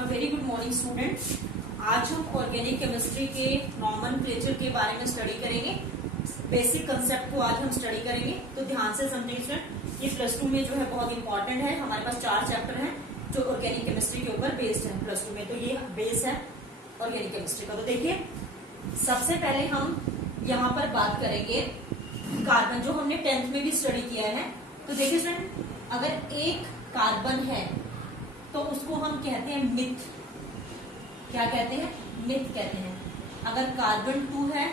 Very good morning students. आज हम organic chemistry के नॉमेनक्लेचर के बारे में स्टडी करेंगे। बेसिक कंसेप्ट को आज हम स्टडी करेंगे, तो ध्यान से समझिए स्टूडेंट। ये प्लस 2 में जो है बहुत इंपॉर्टेंट है। हमारे पास 4 चैप्टर हैं जो ऑर्गेनिक केमिस्ट्री के ऊपर बेस्ड है प्लस 2 में, तो ये बेस है ऑर्गेनिक केमिस्ट्री का। तो देखिए, सबसे पहले हम यहाँ पर बात करेंगे कार्बन, जो हमने 10th में भी स्टडी किया है। तो देखिए स्टूडेंट, अगर एक कार्बन है तो उसको हम कहते हैं मिथ। क्या कहते हैं? मिथ कहते हैं। अगर कार्बन 2 है,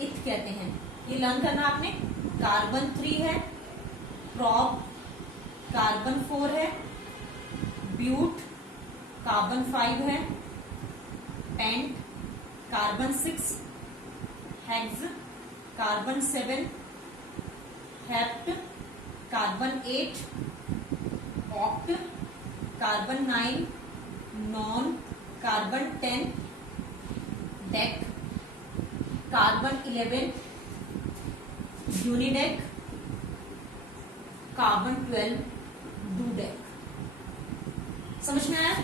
इथ कहते हैं। ये लर्न करना आपने। कार्बन 3 है, प्रॉप। कार्बन 4 है, ब्यूट। कार्बन 5 है, pent. Carbon 6 hex. Carbon 7 hept. Carbon 8 oct. Carbon 9 non. Carbon 10 dec. Carbon 11 undec. Carbon 12 dodec. समझ में आया?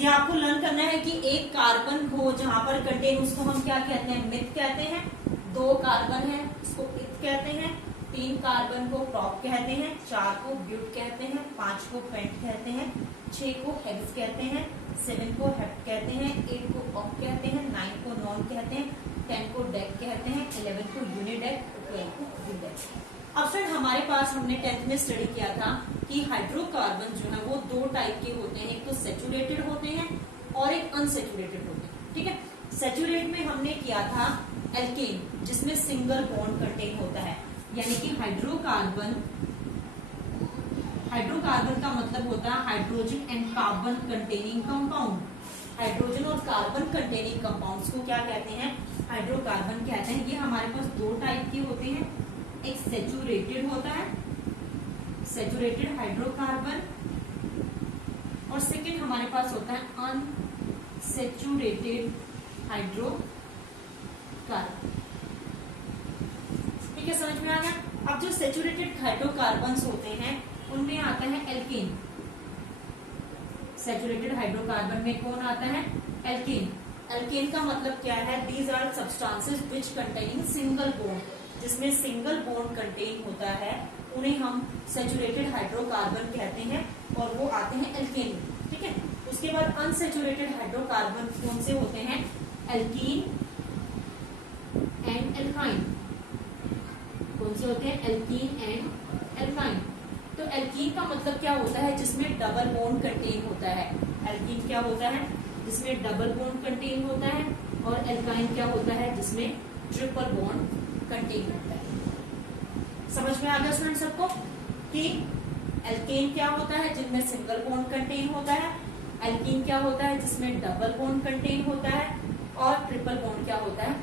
ये आपको लर्न करना है कि एक कार्बन हो जहां पर कंटेन, उसको हम क्या कहते हैं? मिथ कहते हैं। 2 कार्बन है, उसको इथ कहते हैं। 3 कार्बन को प्रॉप कहते हैं। 4 को ब्यूट कहते हैं। 5 को पेंट कहते हैं। 6 को हेक्स कहते हैं। 7 को हेप्ट कहते हैं। 8 को ऑक्ट कहते हैं। 9 को नॉन कहते हैं। 10 को डेक कहते हैं। 11 को यूनिडेक। 12 को डूडेक। अब फ्रेंड, हमारे पास हमने 10th में स्टडी किया था कि हाइड्रोकार्बन जो है वो 2 टाइप के होते हैं। एक तो सेचुरेटेड होते हैं और एक अनसेचुरेटेड होते हैं। ठीक है, सेचुरेट में हमने किया था एल्केन, जिसमें सिंगल बॉन्ड कंटेन होता है। यानी कि हाइड्रोकार्बन का मतलब होता है hydrogen and carbon containing compound. Hydrogen और कार्बन कंटेनिंग कंपाउंड्स को क्या कहते हैं? हाइड्रोकार्बन कहते हैं। ये हमारे पास 2 टाइप के होते हैं। एक सेचुरेटेड होता है, सेचुरेटेड हाइड्रोकार्बन, और सेकेंड हमारे पास होता है अनसेचुरेटेड हाइड्रोकार्बन। ठीक है, समझ में आ गया? अब जो सेचुरेटेड हाइड्रोकार्बन्स होते हैं उनमें आता है एल्केन। सेचुरेटेड हाइड्रोकार्बन में कौन आता है? एल्केन। एल्केन का मतलब क्या है? These are substances which containing single bond, जिसमें सिंगल बॉन्ड कंटेन होता है, उन्हें हम सेचुरेटेड हाइड्रोकार्बन कहते हैं, और वो आते हैं एल्केन में। ठीक है, उसके बाद अनसेचुरेटेड हाइड्रोकार्बन कौन से होते हैं? Alkene and alkyne. कौन से होते हैं? Alkene and alkyne. तो एल्कीन का मतलब क्या होता है? जिसमें डबल बॉन्ड कंटेन होता है। एल्कीन क्या होता है? जिसमें डबल बॉन्ड कंटेन होता है। और एल्काइन क्या होता है? जिसमें ट्रिपल बॉन्ड कंटेन होता है। समझ में आ गया स्टूडेंट सबको कि एल्केन क्या होता है? जिनमें सिंगल बॉन्ड कंटेन होता है। एल्कीन क्या होता है? जिसमें डबल बॉन्ड कंटेन होता है। और ट्रिपल बॉन्ड क्या होता है?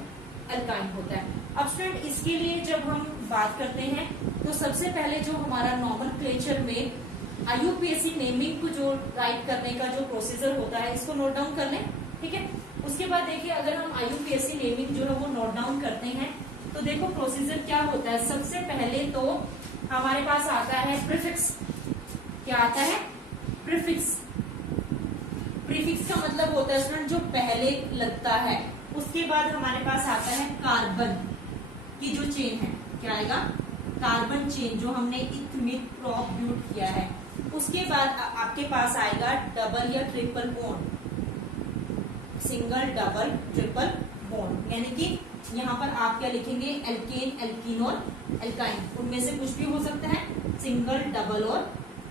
एल्काइन होता है। अब स्टूडेंट, इसके लिए जब हम बात करते हैं तो सबसे पहले जो हमारा नॉमेनक्लेचर में IUPAC नेमिंग को जो राइट करने का जो प्रोसीजर होता है, इसको नोट डाउन कर लें। ठीक है, उसके बाद देखिए, अगर हम IUPAC नेमिंग जो है वो नोट डाउन करते हैं तो देखो प्रोसीजर क्या होता है। सबसे पहले तो हमारे पास आता है प्रीफिक्स। क्या आता है? प्रीफिक्स। प्रीफिक्स का मतलब होता है स्टूडेंट जो पहले लगता है। उसके बाद हमारे पास आता है कार्बन की जो चेन है। क्या आएगा? कार्बन चेन, जो हमने इथ मिथ प्रॉप ब्यूट किया है। उसके बाद आपके पास आएगा डबल या triple bond. Single, double, triple bond. यानी कि यहाँ पर आप क्या लिखेंगे? एल्केन, एल्कीन और एल्काइन। उनमें से कुछ भी हो सकता है। सिंगल, डबल और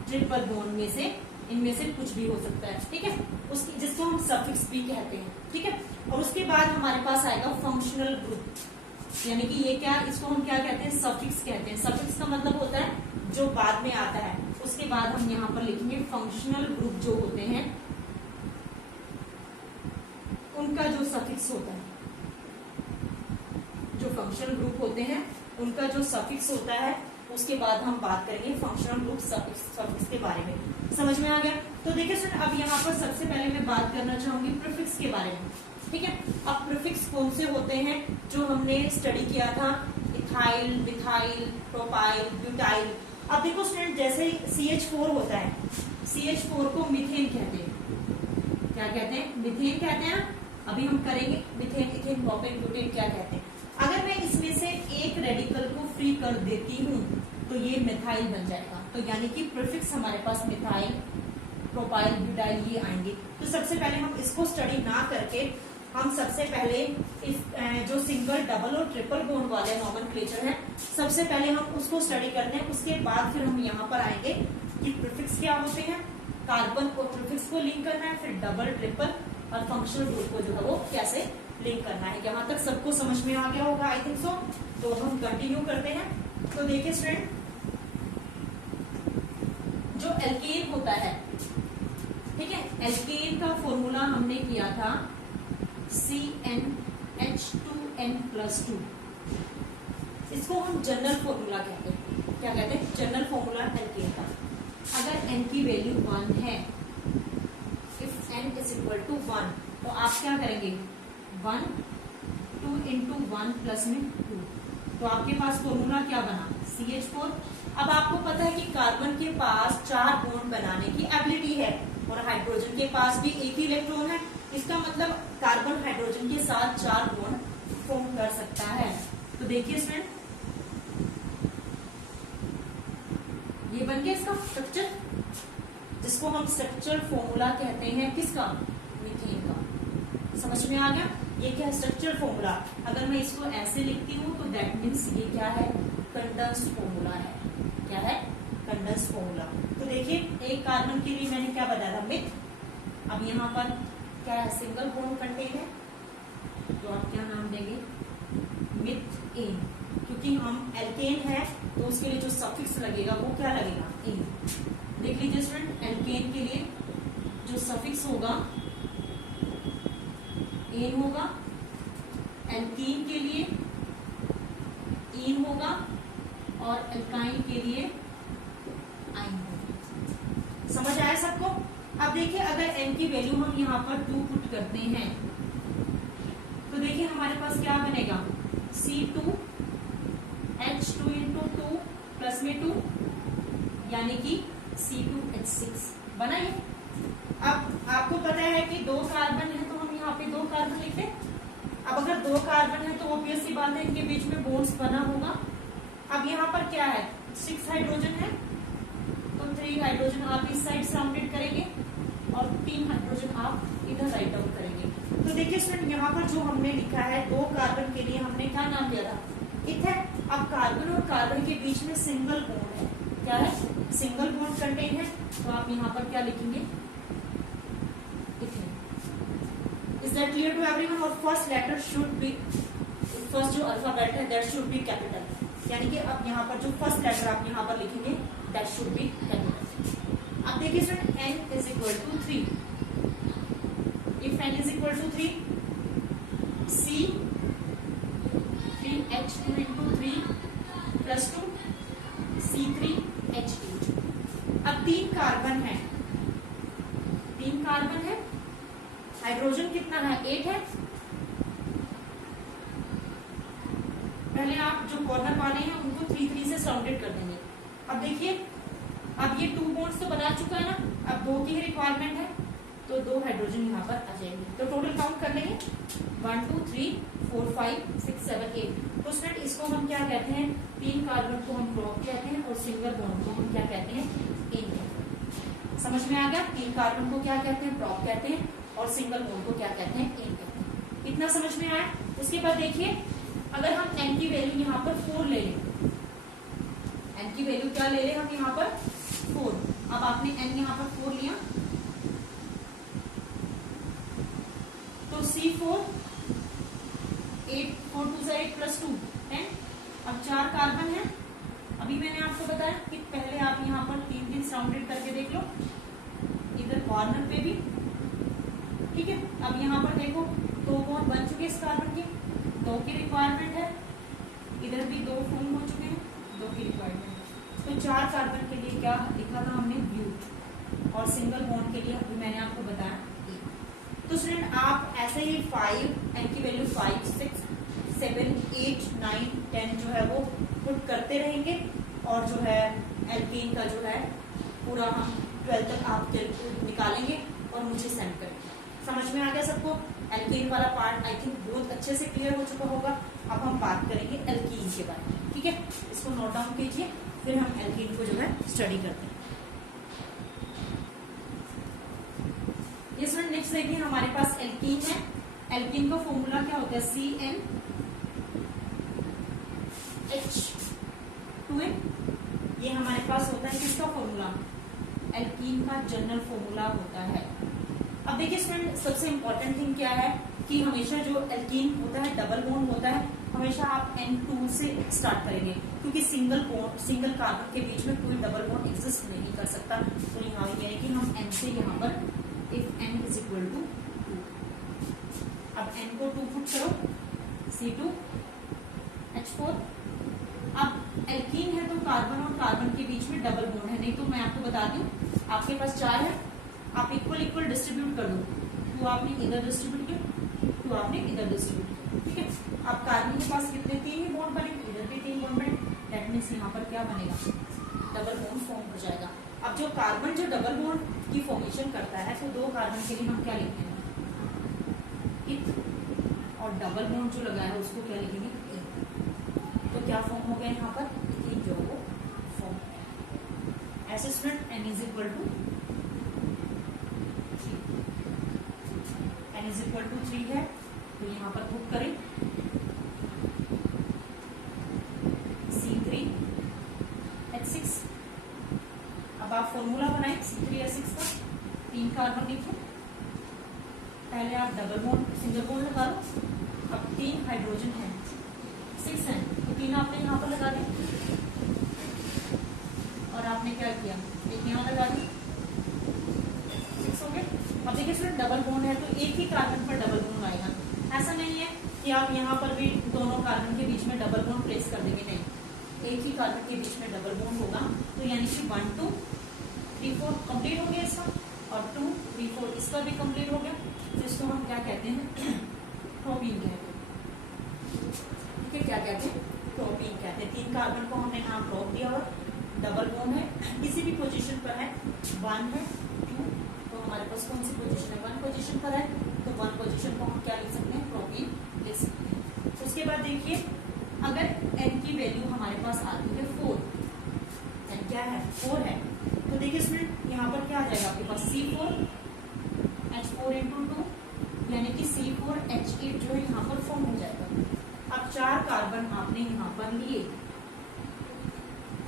ट्रिपल बॉन्ड में से इनमें से कुछ भी हो सकता है। ठीक है, उसकी जिसको हम सफिक्स भी कहते हैं। ठीक है, और उसके बाद हमारे पास आएगा फंक्शनल ग्रुप। यानी कि ये क्या, इसको हम क्या कहते हैं? सफिक्स कहते हैं। सफिक्स का मतलब होता है जो बाद में आता है। उसके बाद हम यहाँ पर लिखेंगे फंक्शनल ग्रुप जो होते हैं उनका जो सफिक्स होता है। जो फंक्शनल ग्रुप होते हैं उनका जो सफिक्स होता है, उसके बाद हम बात करेंगे फंक्शनल ग्रुप सफिक्स के बारे में। समझ में आ गया? तो देखिए सर, अब यहाँ पर सबसे पहले मैं बात करना चाहूंगी प्रीफिक्स के बारे में। ठीक है, अब प्रीफिक्स कौन से होते हैं जो हमने स्टडी किया था? Ethyl, methyl, propyl, butyl. अब देखो स्टूडेंट, जैसे CH4 होता है, CH4 को मीथेन कहते हैं। क्या कहते हैं, मिथेन कहते हैं। अभी हम करेंगे मिथेन, इथेन, प्रोपेन, ब्यूटेन क्या कहते हैं। अगर मैं इसमें से एक रेडिकल को फ्री कर देती हूँ तो ये मिथाइल बन जाएगा। तो यानी कि प्रीफिक्स हमारे पास मिथाइल, प्रोपाइल, ब्यूटाइल ये आएंगे। तो सबसे पहले हम इसको स्टडी ना करके हम सबसे पहले इस जो सिंगल, डबल और ट्रिपल बॉन्ड वाले नॉमेनक्लेचर है सबसे पहले हम उसको स्टडी करते हैं। उसके बाद फिर हम यहाँ पर आएंगे कि प्रीफिक्स क्या होते हैं, कार्बन और प्रीफिक्स को लिंक करना है, फिर डबल, ट्रिपल और फंक्शनल ग्रुप को जो है वो कैसे लिंक करना है। यहाँ तक सबको समझ में आ गया होगा आई थिंक सो। तो हम कंटिन्यू करते हैं। तो देखिए स्टूडेंट, जो एल्केन होता है, ठीक है, एल्केन का फॉर्मूला हमने किया था CnH2n+2। इसको हम जनरल फॉर्मूला कहते हैं। क्या कहते हैं, जनरल फॉर्मूला एल्केन का। अगर n की वैल्यू 1 है, if n is equal to 1, तो आप क्या करेंगे, 1 2 into 1 प्लस में 2, तो आपके पास फॉर्मूला क्या बना, CH4। अब आपको पता है कि कार्बन के पास 4 बॉन्ड बनाने की एबिलिटी है और हाइड्रोजन के पास भी एक ही इलेक्ट्रॉन है। इसका मतलब कार्बन हाइड्रोजन के साथ 4 बॉन्ड फॉर्म कर सकता है। तो देखिए इसमें ये बन गया इसका स्ट्रक्चर, जिसको हम स्ट्रक्चर फॉर्मूला कहते हैं, किसका, मीथेन का। समझ में आ गया, ये क्या है, स्ट्रक्चर फॉर्मूला। अगर मैं इसको ऐसे लिखती हूँ तो दैट मीन्स ये क्या है, कंडेंस फॉर्मूला है। क्या है, कंडेंस फॉर्मूला। तो देखिए एक कार्बन के लिए मैंने क्या बताया था, मिथ। अब यहाँ पर क्या है, सिंगल बॉन्ड कंटेन है, तो आप क्या नाम देंगे, मिथेन। क्योंकि हम एल्केन है तो उसके लिए जो सफिक्स लगेगा वो क्या लगेगा, एन। देख लीजिए स्टूडेंट, एल्केन के लिए जो सफिक्स होगा एन होगा, एल्कीन के लिए इन होगा और एल्काइन के लिए आइन होगा। समझ आया सबको। अब देखिए अगर n की वैल्यू हम यहाँ पर 2 पुट करते हैं तो देखिए हमारे पास क्या बनेगा, C2H2 into 2 प्लस में 2 यानी कि C2H6 बना ये। अब आपको पता है कि 2 कार्बन है तो हम यहाँ पे 2 कार्बन लिखते हैं। अब अगर 2 कार्बन है तो ऑब्वियस सी बात है इनके बीच में बॉन्ड्स बना होगा। अब यहाँ पर क्या है, 6 हाइड्रोजन है तो 3 हाइड्रोजन आप इस साइड सराउंडेड करेंगे और 3 हाइड्रोजन आप इधर राइट डाउन करेंगे। तो देखिए स्टूडेंट यहाँ पर जो हमने लिखा है 2 कार्बन के लिए हमने क्या नाम दिया था, इथेन। अब कार्बन और कार्बन के बीच में सिंगल बॉन्ड है, क्या है, सिंगल बॉन्ड कंटेन है, तो आप यहाँ पर क्या लिखेंगे, ethane. Is that clear to everyone. और first letter should be, first जो अल्फाबेट है दैट शुड बी कैपिटल, यानी कि अब यहाँ पर जो फर्स्ट लेटर आप यहाँ पर लिखेंगे दैट शुड बी कैपिटल। अब देखिए student n is equal to 3, if n is equal to 3, C 3H2 into 3 plus 2 C3H8। अब 3 कार्बन है, 3 कार्बन है, हाइड्रोजन कितना है, 8 है। पहले आप जो कॉर्नर वाले हैं उनको 3 से सराउंडेड कर देंगे। अब देखिए अब ये 2 बॉन्ड्स तो बना चुका है ना, अब 2 की ही रिक्वायरमेंट है तो 2 हाइड्रोजन यहाँ पर आ जाएंगे। तो टोटल काउंट कर लेंगे 1 2 3 4 5 6 7 8। तो स्टूडेंट इसको हम क्या कहते हैं, 3 कार्बन को हम प्रोप कहते हैं और सिंगल बॉन्ड को हम क्या कहते हैं, इन कहते हैं। समझ में आ गया, 3 कार्बन को क्या कहते हैं, प्रोप कहते हैं और सिंगल बॉन्ड को क्या कहते हैं, इन कहते हैं। इतना समझ में आया। उसके बाद देखिए अगर हम n की वैल्यू यहाँ पर 4 ले लें, n की वैल्यू क्या ले लें हम यहाँ पर 4। अब आपने n यहाँ पर 4 लिया तो C4 8 4 2 से 8 प्लस 2 10। अब 4 कार्बन है। अभी मैंने आपको बताया कि पहले आप यहाँ पर 3 सराउंडेड करके देख लो, इधर कॉर्नर पे भी, ठीक है। अब यहाँ पर देखो 2 बॉन्ड बन चुके इस कार्बन के, 2 की रिक्वायरमेंट है, इधर भी 2 फॉर्म हो चुके हैं, 2 की रिक्वायरमेंट है। तो 4 कार्बन के लिए क्या लिखा था हमने, ब्यूट, और सिंगल बॉन्ड के लिए अभी मैंने आपको बताया। तो स्टूडेंट आप ऐसे ही 5 n की वैल्यू 5 6 7 8 9 10 जो है वो पुट करते रहेंगे और जो है एल्कीन का जो है पूरा हम 12 तक आप निकालेंगे और मुझे सेंड करेंगे। समझ में आ गया सबको? एल्कीन वाला पार्ट आई थिंक बहुत अच्छे से क्लियर हो चुका होगा। अब हम बात करेंगे एल्कीन के बारे में, ठीक है? इसको नोट डाउन कीजिए, फिर हम एल्कीन को जो है स्टडी करते हैं। ये स्टूडेंट नेक्स्ट देखिए, हमारे पास एल्कीन है। एल्कीन का फॉर्मूला क्या होता है? CnH2n। ये हमारे पास होता है किसका फॉर्मूला? एल्कीन का जनरल फॉर्मूला होता है। अब देखिए स्टूडेंट, सबसे इंपॉर्टेंट थिंग क्या है कि हमेशा जो एल्कीन होता है, डबल बॉन्ड होता है, हमेशा आप N2 से स्टार्ट करेंगे, क्योंकि सिंगल कार्बन के बीच में कोई डबल बॉन्ड एग्जिस्ट नहीं कर सकता। तो यहाँ यानी कि हम N से यहाँ पर if N is equal to 2, अब N को 2 पुट करो, C2H4। अब एल्कीन है तो कार्बन और कार्बन के बीच में डबल बॉन्ड है, नहीं तो मैं आपको बता दूं, आपके पास 4 है, आप इक्वल इक्वल डिस्ट्रीब्यूट कर दो। 2 आपने इधर डिस्ट्रीब्यूट किया, 2 आपने इधर डिस्ट्रीब्यूट किया, ठीक है? अब कार्बन के पास कितने? 3 ही बॉन्ड बने, इधर भी 3 बॉन्ड बने, दैट मीन्स यहाँ पर क्या बनेगा? डबल बॉन्ड फॉर्म हो जाएगा। अब जो कार्बन जो डबल बॉन्ड की फॉर्मेशन करता है, तो 2 कार्बन के लिए हम क्या लिखेंगे? इथ, और डबल बॉन्ड जो लगा है उसको क्या लिखेंगे? तो क्या फॉर्म हो गया यहाँ पर? इथीन जो वो फॉर्म है। ऐसे student N is equal to 3 है, तो यहाँ पर पुट करें C3H6। अब आप फॉर्मूला बनाएं C3H6 का, 3 कार्बन लिखे, पहले आप डबल बॉन्ड सिंगल बॉन्ड लगा लो, अब 3 हाइड्रोजन है, 6 है, तो 3 आपने यहाँ पर लगा दिया, और आपने क्या किया? एक यहाँ लगा दी, 6 हो गए। अब देखिए स्टूडेंट, डबल बॉन्ड है तो एक ही कार्बन पर डबल बॉन्ड आएगा। ऐसा नहीं है कि आप यहाँ पर भी दोनों कार्बन के बीच में डबल बॉन्ड प्लेस कर देंगे, नहीं, एक ही कार्बन के बीच में डबल बॉन्ड होगा। तो यानी कि 1 2 3 4 कंप्लीट हो गया इसका, और 2 3 4 इसका भी कंप्लीट हो गया। तो इसको हम क्या कहते हैं? प्रोपीन कहते हैं, ठीक है? क्या कहते हैं? प्रोपीन कहते हैं। 3 कार्बन को हमने यहाँ प्रोप दिया हुआ, डबल बॉन्ड है, किसी भी पोजीशन पर है, 1 है 2, तो हमारे पास कौन सी पोजीशन है? 1 पोजीशन पर है, तो 1 पोजीशन को हम क्या लिख सकते हैं? प्रोपीन लिख सकते हैं। उसके बाद देखिए, अगर N की वैल्यू हमारे पास आती है 4, N क्या है? 4 है, तो देखिए स्टूडेंट यहाँ पर क्या आ जाएगा आपके पास? C4H4 इंटू 2, यानी कि C4H8 जो है यहाँ पर फॉर्म हो जाएगा। अब 4 कार्बन आपने यहाँ पर लिए,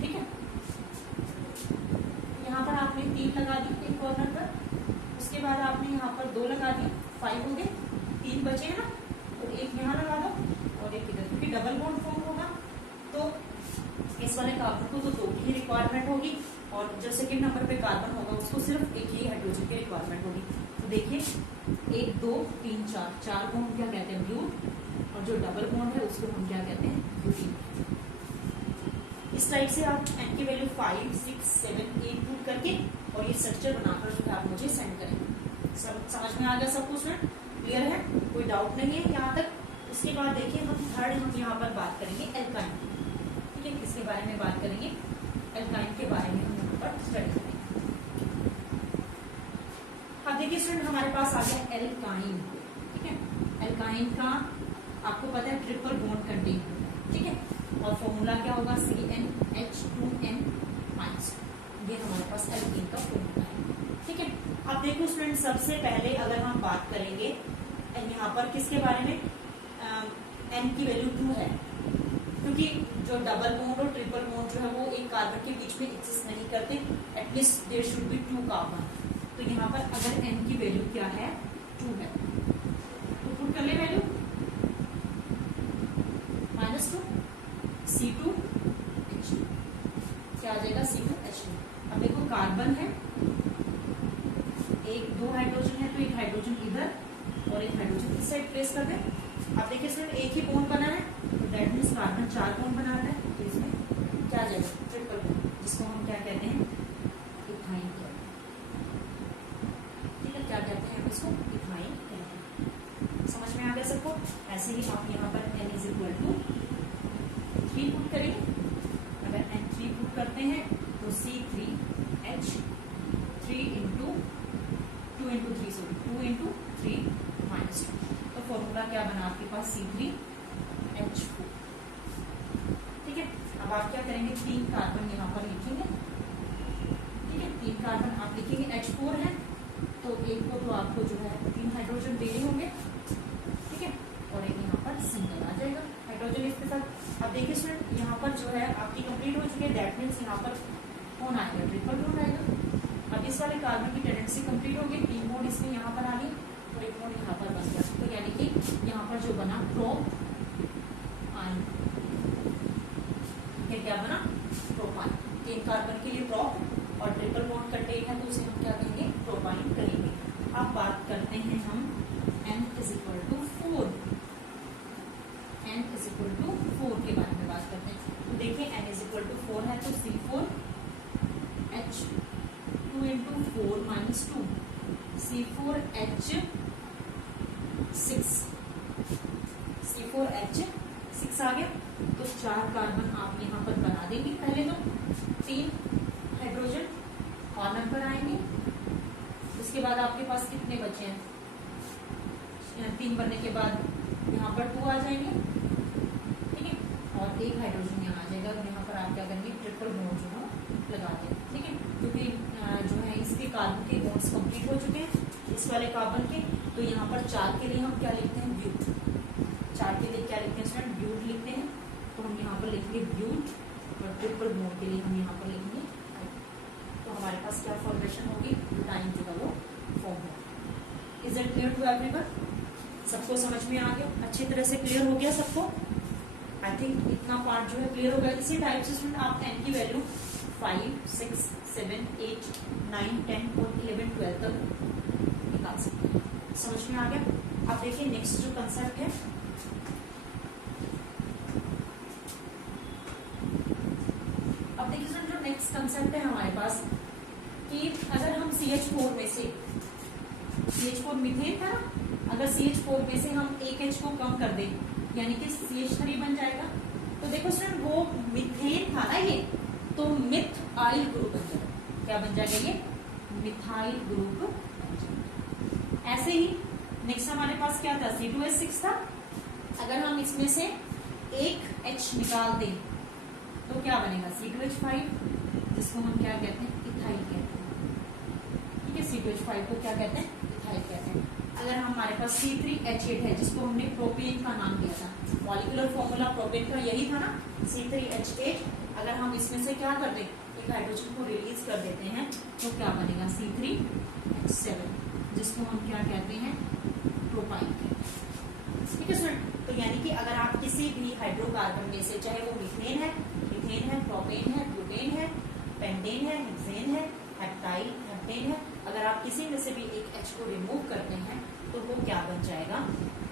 ठीक है? यहाँ पर आपने 3 लगा दी एक कॉर्नर पर, उसके बाद आपने यहाँ पर 2 लगा दिए, 5 हो गए, 3 बचे हैं ना, तो एक यहाँ लगा दो और एक इधर, क्योंकि डबल बॉन्ड फॉर्म होगा तो इस वाले कार्बन को तो 2 की ही रिक्वायरमेंट होगी, और जो सेकंड नंबर पे कार्बन होगा उसको सिर्फ एक ही हाइड्रोजन की रिक्वायरमेंट होगी। तो देखिए 1 2 3 4 को हम क्या कहते हैं? ब्यूट, और जो डबल बॉन्ड है उसको हम क्या कहते हैं? ब्यूटीन। इस टाइप से आप N की वैल्यू 5 6 7 8 पुट करके और ये स्ट्रक्चर बनाकर जो है आप मुझे सेंड करें। समझ में आ गया सब कुछ? क्लियर है? कोई डाउट नहीं है यहाँ तक? उसके बाद देखिए हम थर्ड हम यहाँ पर बात करेंगे एल्काइन, ठीक है? किसके बारे में बात करेंगे? एल्काइन के बारे में हम यहाँ पर स्टडी करेंगे। अब देखिए स्टूडेंट, हमारे पास आ गया एल्काइन, ठीक है? एल्काइन का आपको पता है ट्रिपल बॉन्ड कंटेन, ठीक है? और फॉर्मूला क्या होगा? CnH2n-, ये हमारे पास एल्कीन का फॉर्मूला है, ठीक है? अब देखो स्टूडेंट, सबसे पहले अगर हम बात करेंगे यहाँ पर किसके बारे में? N की वैल्यू 2 है, क्योंकि जो डबल बॉन्ड और ट्रिपल बॉन्ड जो है वो एक कार्बन के बीच में एक्सिस्ट नहीं करते, at least there should be 2 carbon. तो यहाँ पर अगर N की वैल्यू क्या है? 2 है, तो पुट कर ले वैल्यू -2 C2H2, क्या आ जाएगा? C2H2। अब देखो कार्बन है, 2 हाइड्रोजन है, तो एक हाइड्रोजन इधर और एक हाइड्रोजन इस साइड प्लेस कर दें। अब देखिए स्टूडेंट, एक ही बॉन्ड बना है, तो दैट मीन्स कार्बन 4 बॉन्ड बनाता है, तो इसमें क्या आ जाएगा? ट्रिपल बॉन्ड, जिसको हम क्या कहते हैं? इथाइन कहते हैं, ठीक है? क्या कहते हैं इसको? इथाइन कहते हैं। समझ में आ गया सबको? ऐसे ही आप यहाँ पर N is equal to 3 put करेंगे। अगर N 3 पुट करते हैं तो C3H3 into 2 into 3 sorry 2 into C3-2। तो फॉर्मूला क्या बना आपके पास C3H4। ठीक है, अब आप क्या करेंगे, 3 कार्बन यहाँ पर लिखेंगे। ठीक है, 3 कार्बन आप लिखेंगे, H4 है तो एक को तो आपको जो है 3 हाइड्रोजन देने होंगे। ठीक है, और एक यहाँ पर सिंगल आ जाएगा हाइड्रोजन इसके साथ। अब देखिए स्टूडेंट, यहाँ पर जो है आपकी कंप्लीट हो चुकी है, दैट मीन्स यहाँ पर कौन आएगा, ट्रिपल बॉन्ड आएगा। अब इस वाले कार्बन की टेंडेंसी कंप्लीट होगी, 3 बॉन्ड इसमें यहाँ पर आ गई और एक बॉन्ड यहाँ पर बन गया। तो यानी कि यहाँ पर जो बना प्रोपाइन, क्या बना, प्रोपाइन। 3 कार्बन के लिए प्रोप और ट्रिपल बॉन्ड कंटेन है तो उसे हम क्या कहेंगे, प्रोपाइन कहेंगे। अब बात करते हैं हम N = 4, N = 4 के बारे में बात करते हैं। तो देखिए N = 4 है तो C4H 2 × 4 - 2 C4H6, C4H6 आ गया। तो 4 कार्बन आप यहाँ पर बना देंगे। पहले तो 3 हाइड्रोजन कॉर्नर पर आएंगे, उसके बाद आपके पास कितने बचे हैं, 3 बनने के बाद यहाँ पर 2 आ जाएंगे। ठीक है, और एक हाइड्रोजन यहाँ आ जाएगा। यहाँ पर आप क्या करेंगे, ट्रिपल बॉन्ड जो है लगा दें। ठीक है, क्योंकि जो है इसके कार्बन के बॉन्ड्स कंप्लीट हो चुके हैं इस वाले कार्बन के। तो यहाँ पर 4 के लिए हम क्या लिखते हैं, ब्यूट। 4 के लिए क्या लिखते हैं स्टूडेंट, ब्यूट लिखते हैं। तो हम यहाँ पर लिखेंगे ब्यूट, और ट्रिपल बॉन्ड के लिए हम यहाँ पर लिखेंगे। तो हमारे पास क्या फॉर्मेशन होगी, ब्यूटाइन जो है वो फॉर्म होगा। Is it clear to everyone? सबको समझ में आ गया, अच्छी तरह से क्लियर हो गया सबको? आई थिंक इतना पार्ट जो है क्लियर हो गया। इसी टाइप से स्टूडेंट आप n की वैल्यू 5, 6, 7, 8, 9, 10 और 11, 12 तक निकाल सकते हैं। समझ में आ गया? अब देखिए नेक्स्ट जो कंसेप्ट है, अब देखिए स्टूडेंट जो नेक्स्ट कंसेप्ट है हमारे पास कि अगर हम CH4 में से, CH4 मीथेन था ना, अगर CH4 में से हम एक H को कम कर दें यानी कि CH3 बन जाएगा। तो देखो स्टूडेंट वो मीथेन था ना ये, तो मिथाइल ग्रुप बन जाएगा। क्या बन जाएगा ये, मिथाइल ग्रुप। ऐसे ही नेक्स्ट हमारे पास क्या था, C2H6 था। अगर हम इसमें से एक H निकाल दें तो क्या बनेगा, C2H5, जिसको हम क्या कहते हैं, इथाइल कहते हैं। ठीक है, C2H5 को क्या कहते हैं, इथाइल कहते हैं। अगर हमारे पास C3H8 है, जिसको हमने प्रोपेन का नाम दिया था, मॉलिक्यूलर फॉर्मूला प्रोपेन का यही था ना, C3H8। अगर हम इसमें से क्या कर दें, एक हाइड्रोजन को रिलीज कर देते हैं तो क्या बनेगा, C3H7, जिसको हम क्या कहते हैं, प्रोपाइन। ठीक है सर, तो यानी कि अगर आप किसी भी हाइड्रोकार्बन में से, चाहे वो मीथेन है, प्रोपेन है, ब्यूटेन है, पेंटेन है, हेक्सेन है, हेप्टाइल, हेप्टेन है, अगर आप किसी में से भी एक H को रिमूव करते हैं तो वो क्या बन जाएगा,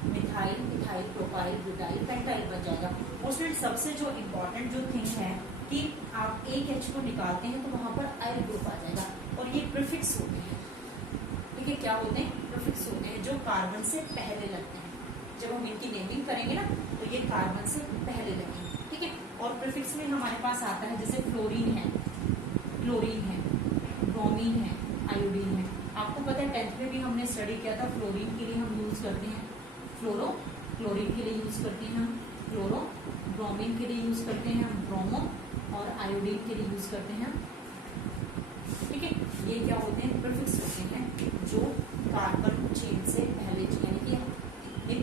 methyl, ethyl, propyl, butyl, pentyl बन जाएगा। उसमें सबसे जो इम्पोर्टेंट जो थिंग है कि आप एक H को निकालते हैं तो वहां पर आइल ग्रुप आ जाएगा, और ये प्रीफिक्स होते हैं। ठीक है, क्या होते हैं, प्रीफिक्स होते हैं, जो कार्बन से पहले लगते हैं। जब हम इनकी नेमिंग करेंगे ना तो ये कार्बन से पहले लगेंगे। ठीक है, और प्रीफिक्स में हमारे पास आता है जैसे फ्लोरीन है, क्लोरीन है, ब्रोमीन है, आयोडीन है। आपको पता है 10th में भी हमने स्टडी किया था, फ्लोरीन के लिए हम यूज करते हैं फ्लोरो, क्लोरीन के लिए यूज करते हैं हम क्लोरो, ब्रोमीन के लिए यूज करते हैं हम ब्रोमो, और आयोडीन के लिए यूज करते हैं। ठीक है, ये क्या होते हैं, प्रीफिक्स होते हैं जो कार्बन चेन से पहले, यानी कि एक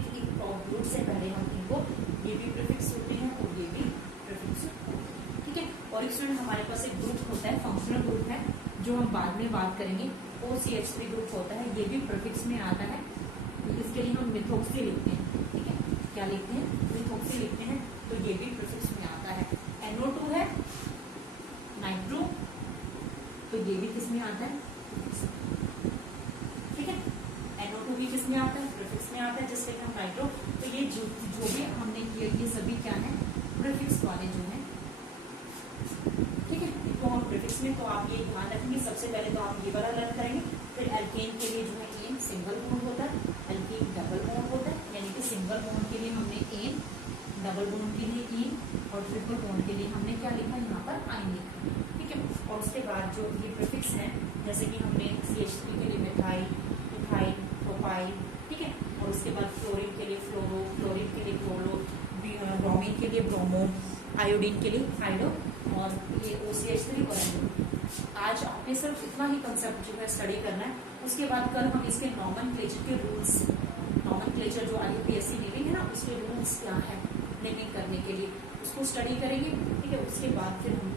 ग्रुप से पहले हम इनको, ये भी प्रीफिक्स होते हैं और ये भी प्रीफिक्स होते हैं। ठीक है, और एक स्टूडेंट हमारे पास एक ग्रुप होता है, फंक्शनल ग्रुप है, जो हम बाद में बात करेंगे, OCH3 ग्रुप होता है, ये भी प्रीफिक्स में आता है। इसके लिए हम मिथोक्सी लिखते हैं। ठीक है, क्या लिखते हैं, मिथोक्सी लिखते हैं, तो ये भी प्रीफिक्स में आता है। NO2 है, नाइट्रो, तो ये भी किस में आता है, ठीक है, NO2 भी किस में आता है, प्रीफिक्स में आता है, जिससे हम नाइट्रो। तो ये जो भी हमने किया, ये सभी क्या है, प्रीफिक्स वाले जो है। ठीक है, तो हम प्रीफिक्स में, तो आप ये ध्यान रखेंगे, सबसे पहले तो आप ये वाला लर्न करेंगे। फिर एल्केन के लिए जो है एन सिंगल बॉन्ड होता है, एल्कीन डबल बॉन्ड होता है, यानी कि सिंगल बॉन्ड के लिए हमने एन, डबल बॉन्ड के लिए इन, और ट्रिपल बॉन्ड के लिए हमने क्या लिखा, यहाँ पर आइन लिखा। ठीक है, और उसके बाद जो ये प्रीफिक्स हैं, जैसे कि हमने CH3 के लिए मिथाइल, इथाइल, प्रोपाइल, मिथाइल, ठीक है। और उसके बाद फ्लोरीन के लिए फ्लोरो, फ्लोरीन के लिए क्लोरो, ब्रोमीन के लिए ब्रोमो, आयोडीन के लिए आयोडो, और ये OCH3 और एंडो। आज आपने सिर्फ इतना ही कंसेप्ट जो है स्टडी करना है। उसके बाद कल हम इसके नॉमेनक्लेचर के रूल्स, नॉमेनक्लेचर जो IUPAC नेमिंग है ना, उसके रूल्स क्या है नेमिंग करने के लिए, उसको स्टडी करेंगे, ठीक है। उसके बाद फिर हम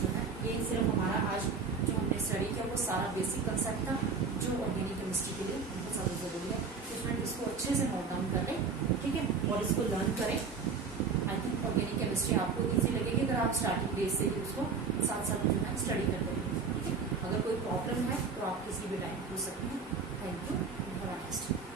जो है, ये सिर्फ हमारा आज जो हमने स्टडी किया वो सारा बेसिक कंसेप्ट था जो ऑर्गेनिक केमिस्ट्री के लिए बहुत ज़्यादा जरूरी है। स्टूडेंट इसको अच्छे से नोट डाउन कर लें, ठीक है, और इसको लर्न करें। आई थिंक ऑर्गेनिक केमिस्ट्री आपको ईजी लगेगी अगर आप स्टार्टिंग डेज से ही उसको साथ साथ जो है स्टडी करते रहेंगे, ठीक है। अगर कोई प्रॉब्लम है तो आप किसी भी टाइम पूछ सकते हैं। Thank you, have a nice day.